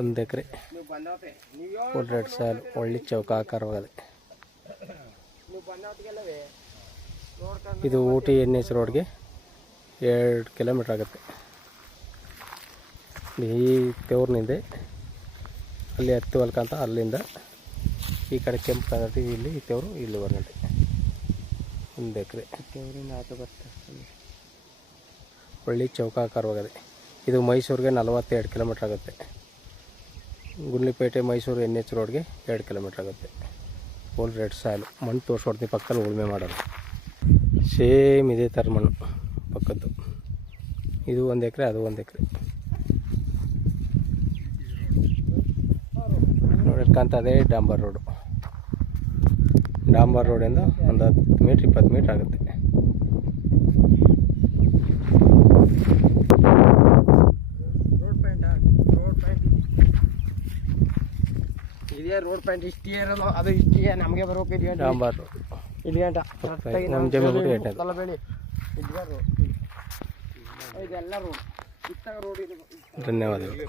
1 ಎಕರೆ full red soil ಒಳ್ಳೆ ಚೌಕಾಕಾರವಾಗಿದೆ. ಇದು Ooty NH ರೋಡ್ಗೆ 2 ಕಿಲೋಮೀಟ್ರ್ ಆಗುತ್ತೆ. ಈ ತೇವ್ರಿನಿಂದ ಅಲ್ಲಿ 10 ಹೊಲ್ಕಂತ ಅಲ್ಲಿಂದ ಈ ಕಡೆ ಕೆಂಪು ಕಲರ್ ಇಲ್ಲಿ ಈ ತೇವರು ಇಲ್ಲಿ ಹೊರಗಡೆ 1 ಎಕರೆ ಒಳ್ಳೆ ಚೌಕಾಕಾರವಾಗಿದೆ. ಇದು ಮೈಸೂರಿಗೆ 42 ಕಿಲೋಮೀಟ್ರ್ ಆಗುತ್ತೆ. ಗುಂಡ್ಲುಪೇಟೆ ಮೈಸೂರು NH ರೋಡ್ಗೆ 2 ಕಿಲೋಮೀಟ್ರ್ ಆಗುತ್ತೆ. ಫುಲ್ ರೆಡ್ ಸಾಯಿಲ್ ಮಣ್ಣು ತೋರಿಸ್ಕೊಡ್ತೀನಿ, ಪಕ್ಕದಲ್ಲಿ ಉಳುಮೆ ಮಾಡೋದು ಸೇಮ್ ಇದೇ ಥರ ಮಣ್ಣು ಪಕ್ಕದ್ದು. ಇದು 1 ಎಕರೆ, ಅದು 1 ಎಕರೆ ನೋಡಿರ್ಕಂತ ಅದೇ ಡಾಂಬರ್ ರೋಡಿಂದ ಒಂದು 10 ಮೀಟ್ರ್ 20 ಮೀಟ್ರ್ ಆಗುತ್ತೆ. ಇದೇ ರೋಡ್ ಪಾಯಿಂಟ್ ಇಷ್ಟೇ ಇರೋದು, ಅದು ಇಷ್ಟೇ ನಮಗೆ ಬರೋಕೆ ಡಾಂಬರ್ ಇಲ್ಲಿ ಗಂಟ ಇದೆಲ್ಲ ರೋಡ್ ಧನ್ಯವಾದಗಳು.